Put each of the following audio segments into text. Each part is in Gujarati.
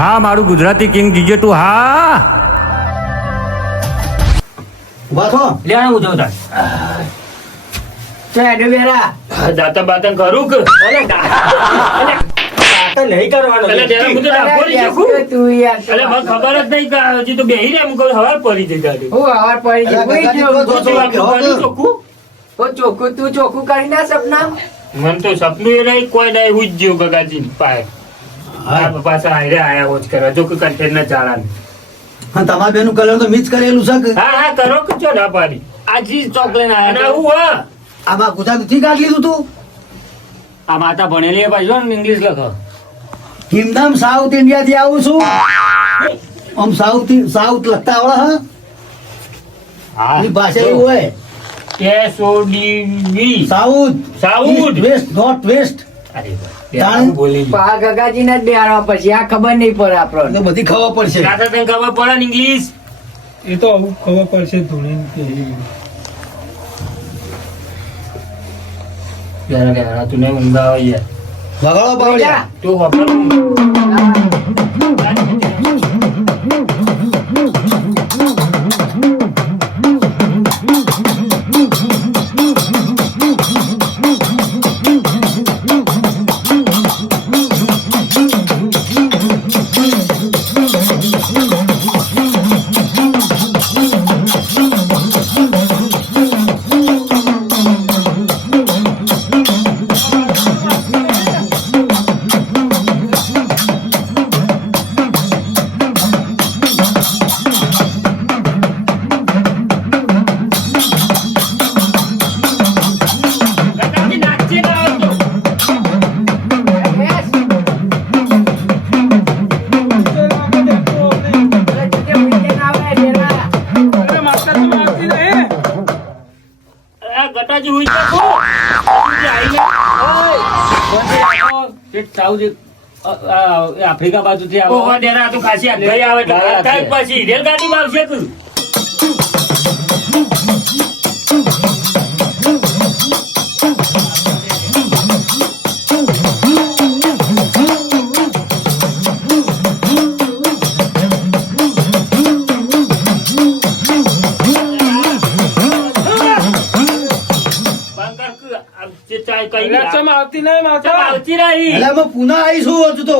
હા મારું ગુજરાતી કિંગ જીજે તું હા ઉભા થો. લેણા હું જાઉં દાતા બાતા કરું કે નહીં કરવાનું. એટલે ડેરા હું તો ડાભો રહી શકું. એટલે મને ખબર જ નહીં કે હજી તો બેહી રહ્યા હું કહું હવાર પડી જઈ ગાડી ચોખ્ખું તું ચોખ્ખું કરી ના સપના મને તો સપનું એ નહીં કોઈ નહીં હું જ જીવ ગગાજી પાય પાછા હારે આયા હોજ કરવા જો કે કન્ટેન ના ચાળા હા, તમારા બેનું કલર તો મિક્સ કરેલું છે કે હા હા કરો કે ચો ના પાડી આજી ચોકલેટ અને આયા હું હા આમાં ગુજરાતી કાઢ લીધું તું આ માતા ભણેલી એ પાછું ને ઇંગ્લિશ લખો હિમધામ સાઉથ ઇન્ડિયા થી આવું છું આમ સાઉથ લખતા આવડે હા એની ભાષા એવું હોય SODV south south. West north west અરે ભાઈ બોલી પા ગગાજી ના જ બેહાડવા પછી આ ખબર નહીં પડે આપણને તો બધી ખબર પડશે દાદા તને ખબર પડે ને ઇંગ્લિશ એ તો આવું ખબર પડશે ધોની જરા કે તું ને ઊંઘ આવે યાર વગાડો પાવડિયા તું વપર ગટાજી હુઈ જા આફ્રિકા બાજુથી ઓ ડેરા તું ખાસી આ ગઈ આવે તો થાય પછી રેલગાડીમાં આવશે તું આવતી નહીં માતા આવતી રહી એટલે અમે પુના આવીશું હજુ તો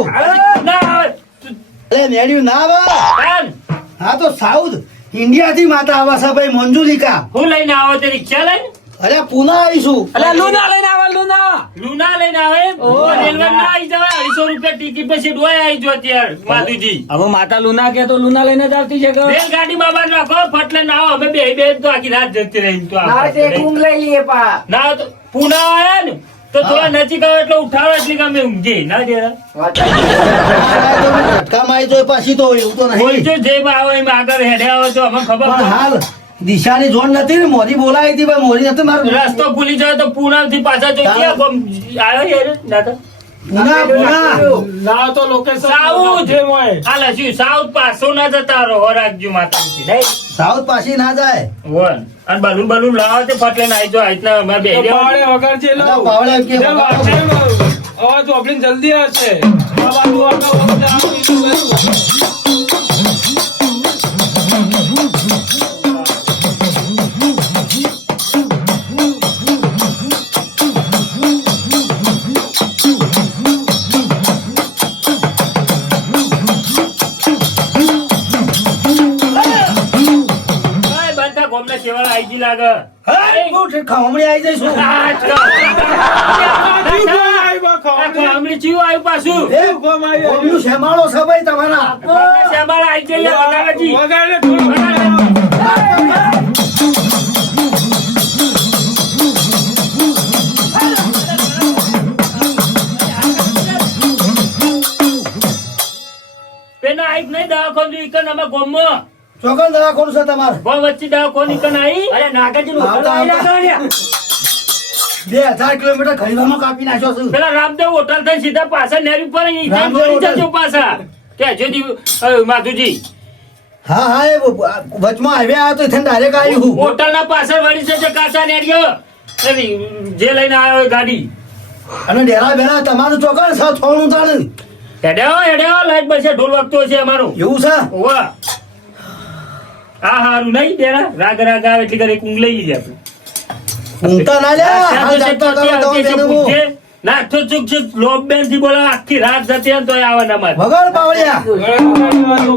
એટલે મેળ્યું ના આવે હા તો સાઉથ ઇન્ડિયા થી માતા આવા છે ભાઈ મંજુલિકા હું લઈને આવો તે રિક્ષા લઈને અરે પુના આવીશું અલ્યા લુના લઈને આવે લુના લુના લઈને આવે રેલવે ના આવી જવાય 250 રૂપિયા ટિકિટ પછી ડોય આવી જો અત્યારે માધુજી હવે માતા લુના કે તો લુના લઈને જ આવતી છે કે રેલગાડી માં બાર રાખો ફટલે ના આવો અમે બે તો આખી રાત જતી રહી તો મારે તો એક ઊંઘ લઈ લઈએ પા ના તો પુના આયા ને તો થોડા નજીક આવે એટલે ઉઠાવે એટલે કે અમે ઊંઘી ના દેરા ઝટકામાં આવી તો પાછી તો એવું તો કોઈ નહીં જો જે આવો એમ આગળ હેડે આવે તો અમને ખબર પણ પડે. હાલ દિશાની જોડ નથી ને મોરી બોલાવી હતી પણ મોરી નથી મારું રસ્તો ભૂલી જાય તો પૂના થી પાછા તો ક્યાં ગમ આવ્યો યાર ના તો પુના પુના ના તો લોકેશન સાઉથ જે હોય આ લસ્યું સાઉથ પાછો ના જતા રહો રાખજો માતાજી નહીં સાઉથ પાછી ના જાય વન અને બલૂન લાવો તે ફટલે ના આવી જો આટલા અમે બે પાવડે વગર છે લો અલા પાવડે કે અવાજ ઓપલિંગ જલ્દી હશે આ બાજુ બધા ગોમને સેવાળા આવી ગઈ લાગે ખમણી આવી જઈશું હમણાં ચીવું આવ્યું પાછું એ ગોમનું શેમાળો છે ભાઈ તમારા સેવાળા આવી જઈએ વગાડાજી. પેલા આઈ નહીં દવાખાનું ઈકન અમે ગોમમાં ચોકન દવાખાનું છે તમારે ગોમ વચ્ચે દવાખાનું ઈકન આઈ અરે નાગાજી નું આવતા, આવતા. 2000 કિલોમીટર ખરીવામાં કાપી નાખ્યો છું પેલા રામદેવ હોટલ થઈ સીધા પાછા નેરી ઉપર રામદેવ હોટલ. જજો પાછા કે જોજી માધુજી હા હા એ વચમાં હાઈવે આવ્યો તો એને ડાયરેક્ટ આવ્યું હોટલ ના પાછળ વળી છે જે કાચા નેરીઓ જે લઈને આવ્યો એ ગાડી અને ડેરા બેરા તમારું ચોકન છે થોડું તાણ હેડ્યો લાઈટ બસે ઢોલ વાગતો છે અમારો એવું છે ઓવા આ હારું નહીં દેરા રાગ આવે એટલે ઘરે ઊંઘ લઈ લીધી આપણે ઊંઘતા ના લ્યા હાલ જાગતા કરો તો તેને હું ના તો ચૂક લોબ બેન થી બોલા આખી રાત જતી હોય ને તોય આવવાના મારે વગર પાવડિયા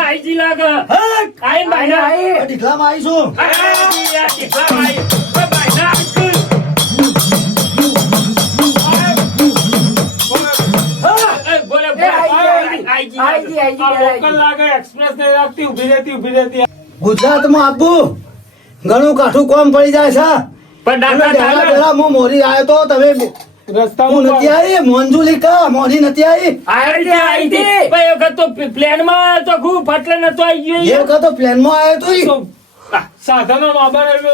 આઈજી લાગે હટ! આઈ ભાઈના આ ઢીકલામાં આવીશું ગુજરાતમાં આપવું ઘણું કાઠું કોમ પડી જાય છે પણ તમે પહેલા ડાકા પહેલા હું મોરી આવ્યો તો તમે હું નથી આવી મોંજુલિકા મોરી નથી આવી પ્લેન માં તો ખૂબ ફટલે નતો આવી એ ગયો વખત પ્લેનમાં આવ્યો તો ઈ. સાધનો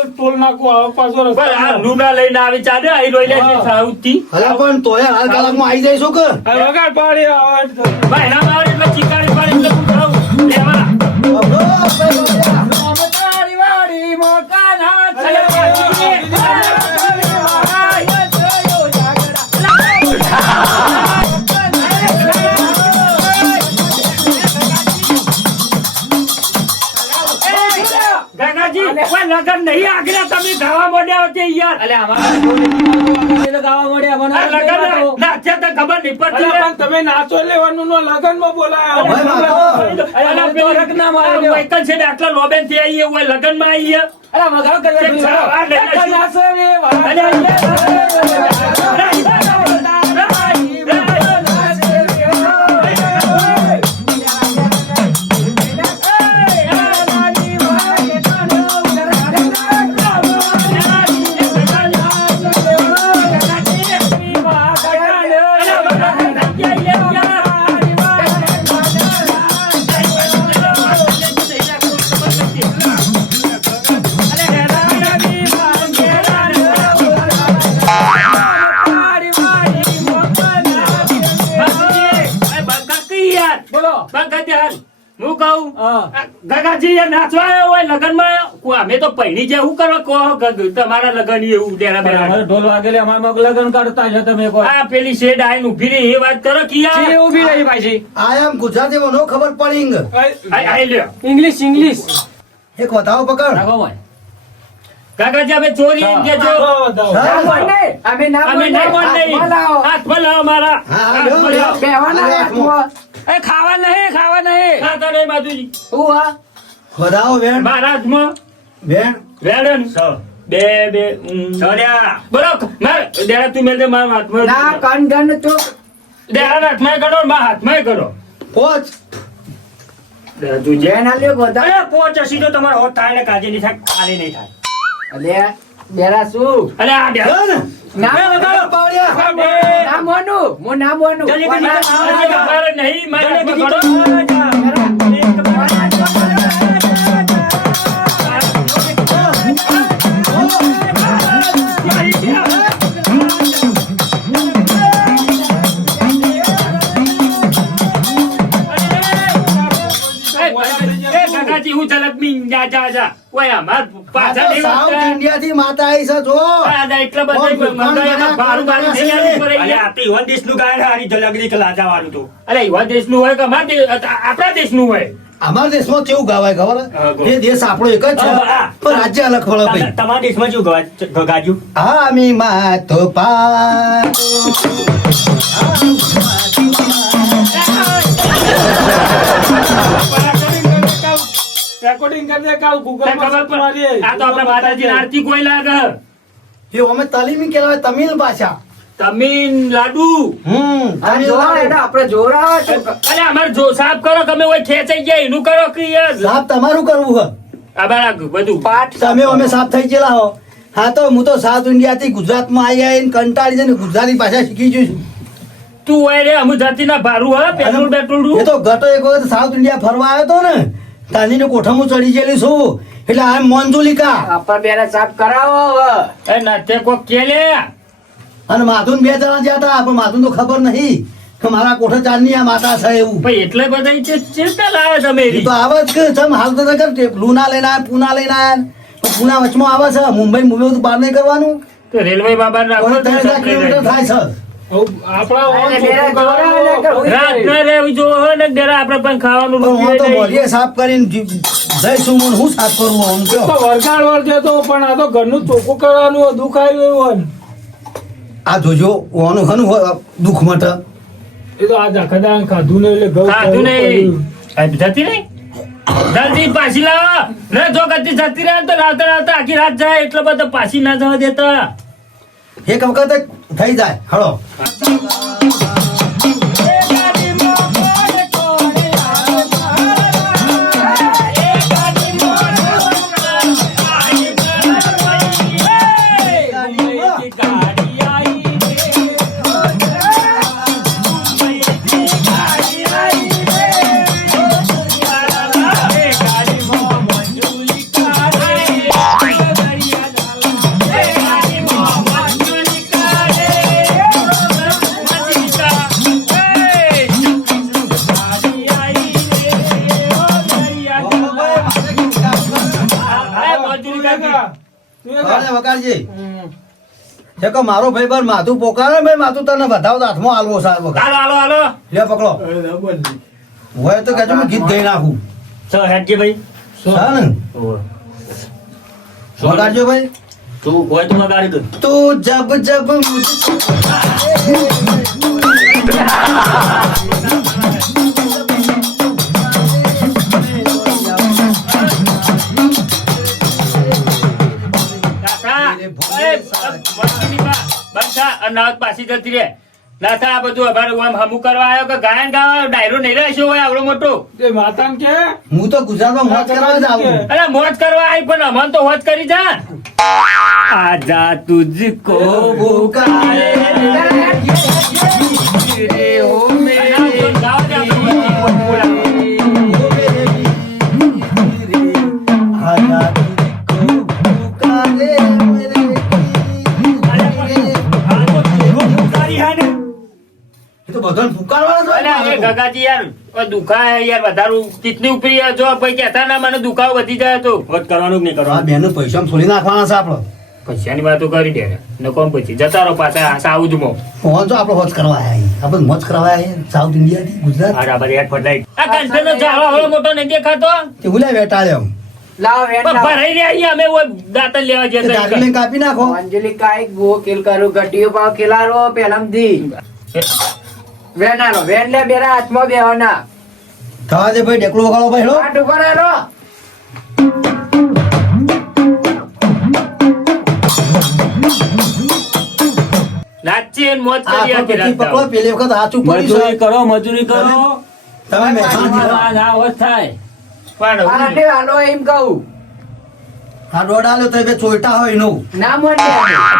ટોલ નાખવું આવે પાછો પણ આ લૂના લઈને આવી ચાલે આઈ રોઈ લે સાઉથ થી અલા પણ તોય હાલ કલાકમાં આવી જઈશું કે વગાડ પાડી આવે ભાઈ ના મારે એટલે ચીકાડી પાડી એટલે હું ખાઉં લેવા અબો, આપણે બોલ્યા. તારી વાડી મોકાના છે. દાદાજી કોઈ લગન નહીં આગળ તમે ગાવા મોડ્યા હોતે યાર અલે અમારા ગાવા મળે આ લગન નાચે તો ખબર નહીં પડતી પણ તમે નાચો લેવાનું નો લગન માં બોલાયા ભાઈ મારો. વહીકલ છે ને આટલા લોબેન થી આવીએ હોય લગન માં આવીએ અરે વગાડ હું કહું ગગાજી યાર નાચવા આવ્યો હોય લગન માં અમે તો પૈણી જે શું કરો કહો તમારા લગન એવું ડેરા બેરા ઢોલ વાગેલે અમાર લગન કરતા છે તમે કોઈ આ પેલી શેડ આઈને ઉભી રહી એ વાત કરો કે યાર ઉભી રહી ભાઈ I am ગુજરાતીમાં નો ખબર પડી આઈ લ્યો ઇંગ્લિશ એક વધાવો પકડ રાખો ભાઈ કાકાજી અમે ચોરી એમ કે છો અમે ના અમે ના બોલ નહીં હાથમાં લાવો મારા હા, હા, હાથમાં લ્યો, લાવો. બેવાના હાથમાં. હાથમાં. એ ખાવા નહીં ખાતા નહીં માધુજી હું હા વધાવો વેણ મારા હાથમાં વેણ વેડન બે બોલો માર ડેરા તું મેલ દે મારા હાથમાં ના કન ગન તો ડેરા હાથમાં કરો મારા હાથમાં કરો પોચ ડેરા તું જે જેન આલ્યો ગોધા અરે પોચ હસી તો તમારો હોત થાય ને કાજે નહીં થાય ખાલી નહીં થાય અલે બેરા શું અરે આ ડેરા ગન ના પાવડિયા ના મોનું મો ના મોનું મારે નહીં મારે હાથમાં કરો. એ કાકાજી હું ઝલક મી જા ઓય અમાર પાછા નહીં સાઉથ વાગતા. ઇન્ડિયા થી માતા આવી છે જો આ દા એટલા બધા મંગાયા બારું બારું થઈ ગયા ઉપર અરે અહીંયા. આ તો ઈવન દેશનું ગાયન હારી જલગરી કે લાજા વાળું તો અરે એવા દેશનું હોય કે અમારા આપણા દેશનું હોય અમારા દેશમાં કેવું ગાવાય ખબર હા, ગો. એ દેશ આપણો એક જ છે હા. પણ રાજ્ય અલગ પડે ભાઈ તમારા દેશમાં શું ગાજ્યું આમી માતો પા રેકોર્ડિંગ કરી દે કાલ ગૂગલ તને ખબર પડે? આ તો આપણા માતાજી આરતી કોઈ લાગે એ અમે તાલીમી કહેવાય તમિલ ભાષા તમિલનાડુ આ જોવા એડા આપણે જોરા છો અરે અમારે જો સાફ કરો તમે ઓય ખેંચાઈ ગયા એનું કરો કે યાર સાફ તમારું કરવું હે આ બરાબર બધું પાઠ તમે અમે સાફ થઈ ગયેલા હો હા તો હું તો સાઉથ ઇન્ડિયા થી ગુજરાતમાં આવી આવીને કંટાળી જઈને ગુજરાતી ભાષા શીખી જઈશ તું હોય રે અમુ જાતિના ભારું હે પેટ્રોલ પેટ્રોલ એ તો ગતો એક વખત સાઉથ ઇન્ડિયા ફરવા આવ્યો તો ને તાંદીને કોઠામાં ચડી ગયેલી છું એટલે આ મોંજુલિકા આપણા બેરા સાફ કરાવો હવે એ નાતે કોક કે લે અને માધુન બે જણા જ્યાં હતા પણ માધુન તો ખબર નહીં કે મારા કોઠે ચાંદની આ માતા છે એવું ભાઈ એટલે બધા ચેતા લાવે તમે એ તો આવે જ કે ચમ હાલ તો નગર તે લુના લઈને આયા પૂના લઈને આયા પણ પૂના વચમાં આવે છે મુંબઈ તો બહાર નહીં કરવાનું તો રેલવે બાબા રાખો કોને 3,000 કિલોમીટર થાય છે આપણા ઓન અને ચોખ્ખું બેરા કરવાનું. જોડા રાત ના રહેવું જો હોય ને ડેરા આપણે પણ ખાવાનું પણ હું તો રૂપિયો નહીં. બોલીએ સાફ કરીને જઈશું મને હું સાફ કરવું આમ તો કયો વરગાડ વળગે તો પણ આ તો ઘરનું ચોખ્ખું કરવાનું હોય, દુઃખ આવ્યું એવું હોય. આ જોજો ઓનું હનું દુઃખ માટે એ તો આ દાખલા ખાધું ને એટલે ઘઉં ખાધું ખાવું નહીં પડ્યું. આ જતી નહીં જલ્દી પાછી લાવો ને જો કદી જતી રહે તો લાવતા લાવતા આખી રાત જાય એટલો બધો પાછી ના જવા દેતા એક વખત થઈ જાય હળો અરે વકારજી છે કે મારો ભાઈ બર માથું પોકારે ભાઈ માથું તને બતાવો તો હાથમાં હાલવો સાર વખત હાલો હાલો હાલો લે પકડો હોય તો કહેજો મેં ગીત ગઈ નાખું સો હેડજી ભાઈ હા ને વગાડજો ભાઈ તું હોય તો મગાડી દો. તું જબ જબ મુझको કાકા એ મસ્તીની બંધા અનાવત પાછી જતી રે ના થા આ બધું અમારે આમ હમું કરવા આવ્યો કે ગાયન ગાવા ડાયરો નહીં રહેશો હોય આવડો મોટો એ માતાને કે હું તો ગુજરાતમાં મોજ કરવા જ આવું અરે મોજ કરવા આવી પણ અમન તો હોજ કરી જા આજા તુજકો પુકારે રે ઓ મેરે ગાવ દે આજા તુझको पुकारे मेरे એ તો બધાને પુકારવાના જ અરે હોય એ ગગાજી યાર ઓ દુખાય યાર વધારું કિતની ઉપરી જો ભાઈ કહેતા ના મને દુખાવો વધી જાય તો હોત કરવાનું જ નહીં આ કરવાનું. બેનો પૈસા છોડી નાખવાના છે આપડે પૈસાની વાતો કરી દે ને કોમ પછી જતા રહો પાછા સાઉથ માં ફોન તો આપણે હોજ કરવા આવ્યા આપણે મોજ કરવા આવ્યા સાઉથ ઇન્ડિયા થી ગુજરાત આ બધી હેડ ફટલાઈ. આ કંઠેનો ઝાડો હળો મોટો નહીં દેખાતો તે ભૂલ્યા બેટાળ્યો લાવ વેણ પણ લાવ ભરાઈ રહ્યા અહીંયા અમે ઓય દાંતણ લેવા તે દારૂ જતા લઈને કાપી નાખો અંજલિ કાઈક બો કેલ કરું ગટિયો પાવ ખેલારો પેલમ દી વેણ આલો વેણ લે બેરા હાથમાં બેહના થવા દે ભાઈ ઢેકલો વગાડો ભાઈ હેડો. આટ ઉપર આરો નાચીએ ને મોજ આ કરી તો આખી પછી રાત પકડો પેલી વખત હાચું પડ્યું મજૂરી છે. કરો મજૂરી કરો. તમે મહેસાણા જિલ્લા. આ હોત થાય. પણ આટે આલો એમ કહું આ દોડ આલ્યો તો એ બે ચોઈટા હોય નો ના મને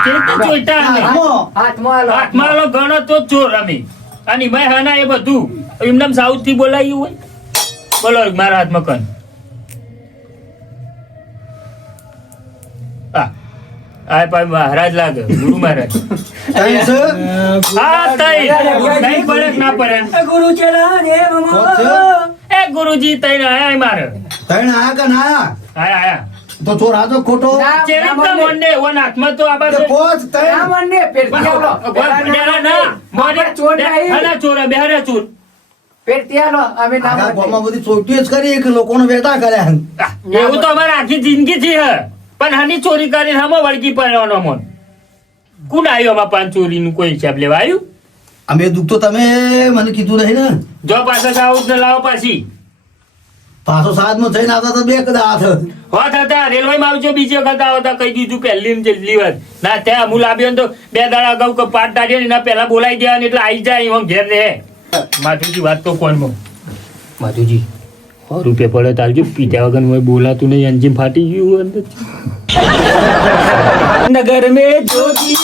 ચેતન ચોઈટા અમે. હાથમાં. હાથમાં આલો હાથમાં આલો ગણો તો જ ચોર અમે અને મેં હના એ બધું એમને સાઉથ થી બોલાયું હોય બોલો મારા હાથમાં કન આ ભાઈ મહારાજ લાગે ગુરુ મહારાજ તાઈ છે? હા તઈ નહીં પડે કે ના પડે ગુરુ ચલા દેવ કોણ છે? એ ગુરુજી તઈ આયા મારે તાઈને આયા કે ના આયા? આયા તો ચોર હાથો ખોટો ના, ચેરી તો મોંડે ઓન હાથમાં તો આ તે બાજુ પોચ તાઈ. ના મને પેરતી આલો ચોર પેરતી આલો અમે ના આખા ગામમાં મને બધી ચોઈટીઓ જ કરી કે લોકોને બેઠા કર્યા એવું તો અમારે આખી જિંદગી થી હે પણ હાની ચોરી કરીને હમો વળગી પડવાનો મન કોણ આવ્યો આમાં પાંચ ચોરી નું કોઈ હિસાબ લેવા આવ્યું અમે દુઃખ તો તમે મને કીધું નહીં ને જો પાછા જાવ ને લાવો પાછી પાછો સાતમાં જઈને આવતા તો બે કદા હાથ હોત હતા રેલવે માં આવજો બીજી વખત આવો તો કહી દીધું પહેલી ને જલ્દી વાત ના ત્યાં હું લાવ્યો ને તો 2 દાડા અગાઉ કે પાટ ડાળ્યો ને એના પહેલા બોલાઈ દેવાની એટલે આવી જાય એમ ઘેર રહે માધુજી વાત તો કોણ માધુજી 100 રૂપિયા પડે તારજો પીધા વગર હું બોલાતું નહીં અંજીમ ફાટી ગયું અંદર નગર મેં જોગી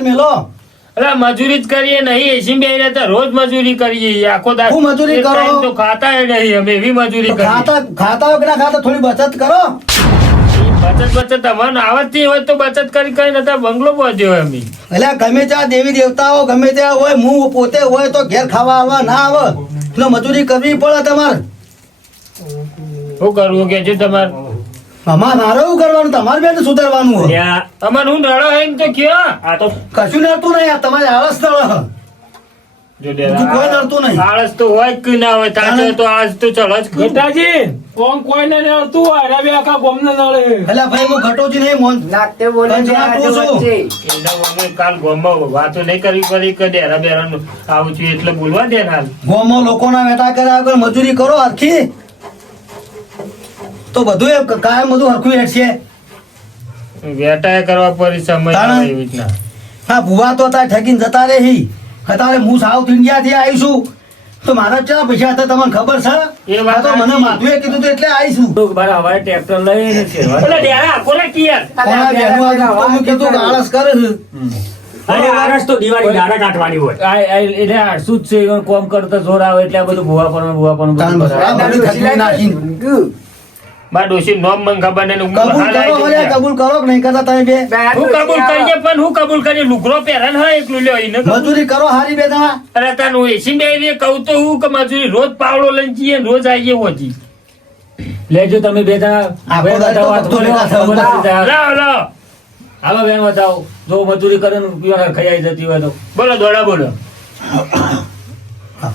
ચાલ મેલો અરે મજૂરી જ કરીએ નહીં એસી બે રહેતા રોજ મજૂરી કરીએ આખો દાડો. શું મજૂરી એક કરો? ટાઈમ તો ખાતા નહીં અમે એવી મજૂરી કરીએ. ખાતા હોય કે ના ખાતા થોડી બચત કરો. બચત તમને આવડતી હોય તો બચત કરી કઈ નતા બંગલો પહોંચ્યો હોય અમે. એટલે ગમે ત્યાં દેવી દેવતાઓ ગમે ત્યાં હોય હું પોતે હોય તો ઘેર ખાવા આવવા ના આવે એટલે મજૂરી કરવી પડે તમારે. શું કરવું કે છે તમારે? મારે એવું કરવાનું તમારે બેન સુધારવાનું હોય. ત્યાં તમારે હું નડો હે તો કયો આ તો કશું નડતું નહીં આ તમારે આળસ નડે. જો બીજું કોઈ નડતું નહીં. આળસ તો હોય જ કે ના હોય તાજો તો આળસ તો ચલો જ કે. ગટાજી કોમ કોઈને નહીં આવતું હોય અરે બે આખા ગોમને નડે એટલે ભાઈ હું ઘટોજી નહીં મોન લાગતે બોલે છે કંજરા આજે તું શું? વચ્ચે. એટલે અમે કાલ ગામમાં વાતો નહીં કરવી પડી કે ડેરા બેરાનું આવું છું એટલે બોલવા દે ને હાલ. ગામમાં લોકોના વેટા કર્યા વગર મજૂરી કરો હરખી તો બધું એ કાયમ બધું હરખું હેઠશે. વેટાય કરવા પડી સમય તાણા. આવે એવી રીતના. હા ભુવા તો તારે ઠગીને જતા રે હી અત્યારે હું સાઉથ ઇન્ડિયા થી આવીશું તો મારા ચા પૈસા હતા તમને ખબર છે એ વાત આ તો મને સાચી. માધુએ કીધું તો એટલે આવીશું. તો બારા હવે ટ્રેક્ટર લઈને શેરવા. એટલે ડેરા આખો લે કે યાર. કોના બેનું આ તો મેં કીધું કે આળસ કરે છે. અને આરસ તો દિવાળી દાડા કાઢવાની હોય એટલે આળસું જ છે કોમ કરતા જોર આવે એટલે આ બધું ભૂવા પણ તાન બસ. આ બધું થકવી નાખીને. મારા ડોશી નોમ મને ખબર નહીં હું કબૂલ હાલ કરો આવી હવે જઈએ. કબૂલ કરો કે નહીં કરતા તમે બે હું કબૂલ કરીએ પણ હું કબૂલ કરીએ લુગરો પહેરે ને એકલું લ્યો એને કબૂલ. મજૂરી કરો હારી બે જણા. અરે તાન હું એસી બે રે કહું તો હું કે મજૂરી રોજ પાવડો લઈને જઈએ ને રોજ આવીએ હોતી. લેજો તમે બે જણા આખો બે દાડો બતાવો, તો હાથમાં લેવા લેવા, જાવ. બધા લાવ લાવ હાલો બેન બતાવો જો મજૂરી કરે ને પીવાના ખાઈ જતી હોય તો બોલો દોડા બોલો.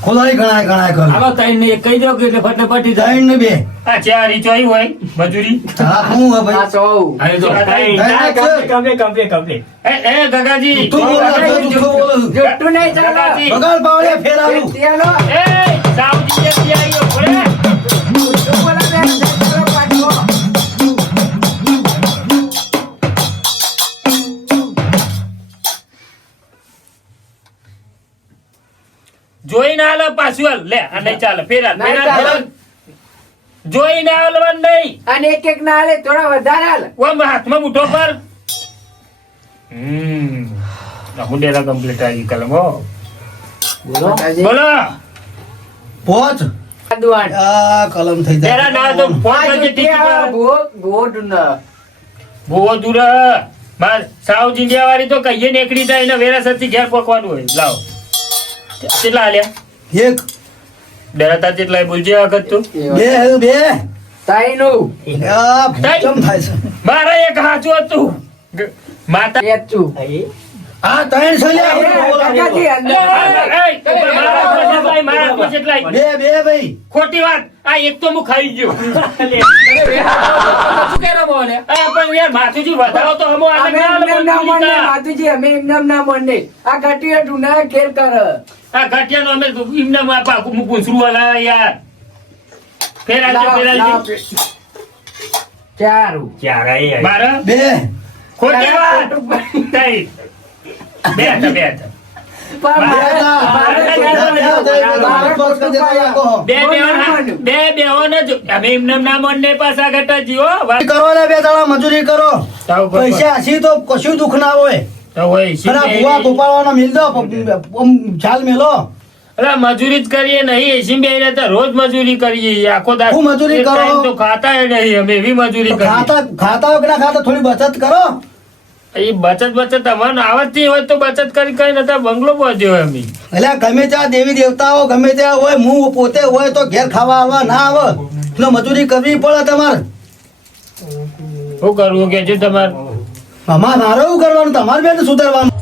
ખોલાઈ ગણાય કરો હાલો ત્રણ ને એક કહી દો કે એટલે ફટાફટી જાય ત્રણ ને બે આ ચાર રીચોઈ હોય મજૂરી. હા હું હે આ ભાઈ સૌ. અને જો ત્રણ. કમ્પ્લીટ એ ગગાજી તું બોલ તું બોલ જુઠ્ઠું નહીં ચાલે. ગગાજી. બગાડ પાવડે ફેરાવું ચાલો. એ સાવજી જે આવ્યો બોલે. જુઠ્ઠું બોલે બે. ચાલો પાછો. જોઈને આલો પાછું હાલ. લે આ નહીં ચાલે ફેરા નહીં ફેરા ચાલે. ફેરા. જોઈને આલવાનું નહીં. અને એક એક ના હાલે થોડા વધારે હાલ. ઓમ હાથમાં મુઠ્ઠો પર. ડેરા કમ્પ્લીટ આવી કલમો. બોલો પોચ દુઆન. આ કલમ થઈ ડેરા ના તો જાય ફોન આ કરજે જુઠ્ઠી ટિકિટ આ આવે. ભૂવો ઢૂંઢો. બહુ દૂર હ. માર સાઉથ ઇન્ડિયા વાળી તો કહીએ નીકળી જાય ને વેરાસતથી ઘેર પકવાનું હોય. લાવ કેટલા આલ્યા? એક ડેરા તા કેટલા બોલજે આ વખત તું. બે હે બે તાઈનું. આ કેમ થાય છે મારા એક હાચું હતું. માતા પેચું. આ ત્રણ છે લ્યા. કાકાજી અંદર. એ, મારા હાથમાં જેટલાય, મારા હાથમાં જેટલાય. બે બે ભાઈ ખોટી વાત. આ એક તો હું ખાઈ ગયો. શું કહેરો બોલે? પણ યાર માથુજી વધારો તો હમો આને અમે ના એમને ના આલે માનીએ, પણ માતુજી, અમે એમને ના માનીએ. આ ઘટીએ ઢૂંઢા ખેલ કરે. આ ઘાટિયાનો અમે એમને માપા હું પૂછરું વાલા યાર. ફેરાજો ફેરાજો. ચારું. મારા બે ખોટી વાત. તઈ. બે હતા, બે હતા. બે બેવાના- બે બેવાના જ અમે એમને ના મનને પાછા ઘટા જીવો વાત કરો ને બે દાડા મજૂરી કરો તાવ પર- પૈસા હસી તો કશું દુઃખ ના હોય તો હોય અને શી ભૂવા ગોપાળવાના મિલ દો આમ ઝાલ મેલો અરે મજૂરી જ કરીએ નહીં એસી બે રહેતા રોજ મજૂરી કરીએ આખો દાડો. હું મજૂરી એક કરો? ટાઈમ તો ખાતા નહીં અમે એવી મજૂરી તો કરીએ. ખાતા હોય કે ના ખાતા થોડી બચત કરો એ બચત અમને આવડતી હોય તો બચત કરી કઈ નતા બંગલો પહોંચ્યો હોય અમે. એટલે ગમે ત્યાં દેવી દેવતાઓ ગમે ત્યાં હોય હું પોતે હોય તો ઘેર ખાવા આવવા ના આવે એટલે મજૂરી કરવી પડે તમારે શું કરવું કે છે તમારે? મારે એવું કરવાનું તમારે બેન સુધારવાનું